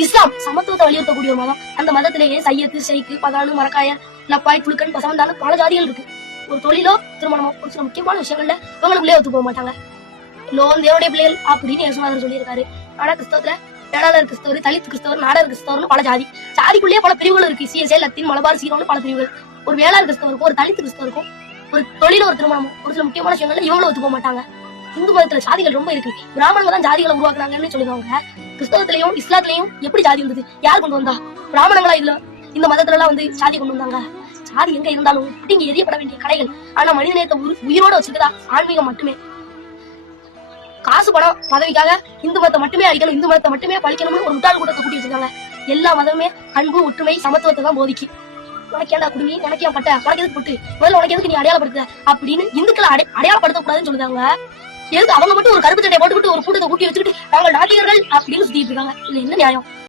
இஸ்லாம் சமத்துவத்தை வலியுறுத்தக்கூடிய ஒரு மதம். அந்த மதத்திலேயே சையத்து, ஷைக்கு, பதானு, மரக்காயர், லப்பாய், துலுக்கன், பசவந்தானு பல ஜாதிகள் இருக்கு. ஒரு தொழிலோ திருமணமோ ஒரு சில முக்கியமான விஷயங்கள்ல இவங்களுக்குள்ளே ஒத்து போக மாட்டாங்க. லோன் தேவடைய பிள்ளைகள் அப்படின்னு யேசுநாதர் சொல்லியிருக்காரு. ஆனா கிறிஸ்தவத்துல வேளாளர் கிறிஸ்தவர், தலித் கிறிஸ்தவர், நாடர் கிறிஸ்தவர்னு பல ஜாதி. ஜாதிக்குள்ளேயே பல பிரிவுகள் இருக்கு. சிஎஸ்ஏ, லத்தீன், மலபார், சீரோன்னு பல பிரிவுகள். ஒரு வேளாளர் கிறிஸ்தவருக்கும் ஒரு தலித் கிறிஸ்தவருக்கும் ஒரு தொழில ஒரு திருமணமோ ஒரு சில முக்கியமான விஷயங்கள்ல இவங்களும் ஒத்து போக மாட்டாங்க. இந்து மதத்துல ஜாதிகள் ரொம்ப இருக்கு. பிராமணங்க தான் ஜாதிகளை உருவாக்குறாங்கன்னு சொல்லுவாங்க. கிறிஸ்தவத்திலையும் இஸ்லாத்திலையும் எப்படி ஜாதி இருந்தது? யார் கொண்டு வந்தா? பிராமணங்களா இதுல இந்த மதத்துல எல்லாம் வந்து ஜாதி கொண்டு வந்தாங்க. ஜாதி எங்க இருந்தாலும் இங்க எரியப்பட வேண்டிய கடைகள். ஆனா மனிதநேயத்தை உயிரோட வச்சுக்கிறதா ஆன்மீகம் மட்டுமே. காசு பணம் பதவிக்காக இந்து மதத்தை மட்டுமே அழிக்கணும், இந்து மதத்தை மட்டுமே பழிக்கணும்னு ஒரு முட்டாள் கூட்டத்தை கூட்டி வச்சிருக்காங்க. எல்லா மதமுமே அன்பு, ஒற்றுமை, சமத்துவத்தை தான் போதிக்கு. உனக்கு ஏன்டா குடுமி, உனக்கு ஏன் பட்ட, உனக்கு எதுக்கு புட்டு, முதல்ல உனக்கு எதுக்கு நீ அடையாளப்படுத்த அப்படின்னு இந்துக்களை அடையாளப்படுத்த கூடாதுன்னு சொல்லுறாங்க. எதுக்கு அவங்க மட்டும் ஒரு கருப்பு சட்டையை போட்டுக்கிட்டு ஒரு கூட்டத்தை கூட்டி வச்சுக்கிட்டு நாங்கள் நாட்டியர்கள் அப்படின்னு சுத்திட்டு இருக்காங்க? இல்ல என்ன நியாயம்?